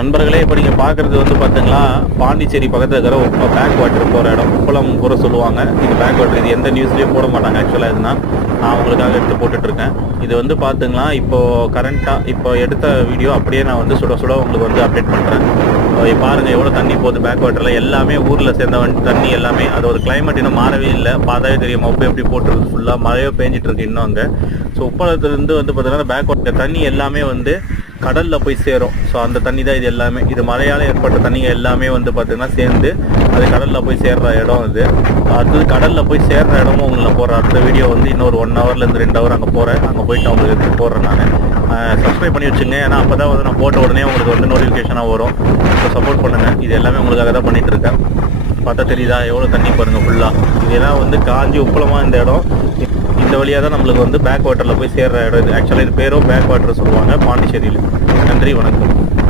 நண்பர்களே, இப்போ நீங்கள் பார்க்குறது வந்து பார்த்தீங்களா, பாண்டிச்சேரி பக்கத்தில் இருக்கிற பேக் வாட்டர் போகிற இடம். உப்பளம் கூட சொல்லுவாங்க. இது பேக் வாட்டர். இது எந்த நியூஸ்லேயும் போட மாட்டாங்க ஆக்சுவலாக. இதுனா நான் உங்களுக்காக எடுத்து போட்டுட்ருக்கேன். இது வந்து பார்த்துங்களா, இப்போது கரண்ட்டாக இப்போ எடுத்த வீடியோ அப்படியே நான் வந்து சுட சுட உங்களுக்கு வந்து அப்டேட் பண்ணுறேன். பாருங்கள் எவ்வளோ தண்ணி போகுது பேக் வாட்டரில். எல்லாமே ஊரில் சேர்ந்த தண்ணி எல்லாமே. அது ஒரு கிளைமேட் இன்னும் மாறவே இல்லை. பார்த்தாவே தெரியும் மொப்பை எப்படி போட்டுருக்கு. ஃபுல்லாக மழையோ பேஞ்சிட்ருக்கு இன்னும் அங்கே. ஸோ உப்பளத்துலேருந்து வந்து பார்த்தீங்கன்னா பேக் வாட்டர் தண்ணி எல்லாமே வந்து கடலில் போய் சேரும். ஸோ அந்த தண்ணி தான் இது எல்லாமே. இது மழையால் ஏற்பட்ட தண்ணிங்க எல்லாமே வந்து பார்த்திங்கன்னா சேர்ந்து அது கடலில் போய் சேர்கிற இடம் இது. அது கடலில் போய் சேர்கிற இடமும் உங்களுக்கு நான் போடுறேன். அடுத்த வீடியோ வந்து இன்னொரு 1 ஹவர்லேருந்து 2 ஹவர் அங்கே போகிறேன். அங்கே போயிட்டு உங்களுக்கு எடுத்து போடுறேன் நான். சப்ஸ்கிரைப் பண்ணி வச்சுங்க. ஏன்னா அப்போ தான் வந்து நான் போட்ட உடனே உங்களுக்கு வந்து நோட்டிஃபிகேஷனாக வரும். ஸோ சப்போர்ட் பண்ணுங்கள். இது எல்லாமே உங்களுக்காக தான் பண்ணிகிட்ருக்கேன். பார்த்தா தெரியுதா எவ்வளோ தண்ணி பாருங்கள் ஃபுல்லாக. இதெல்லாம் வந்து காஞ்சி உப்பளமாக இந்த இடம். இந்த வழியாக தான் நம்மளுக்கு வந்து பேக் வாட்டரில் போய் சேர்கிற இடம் இது. ஆக்சுவலாக இது பேரும் பேக் வாட்டர் சொல்லுவாங்க பாண்டிச்சேரியில். நன்றி, வணக்கம்.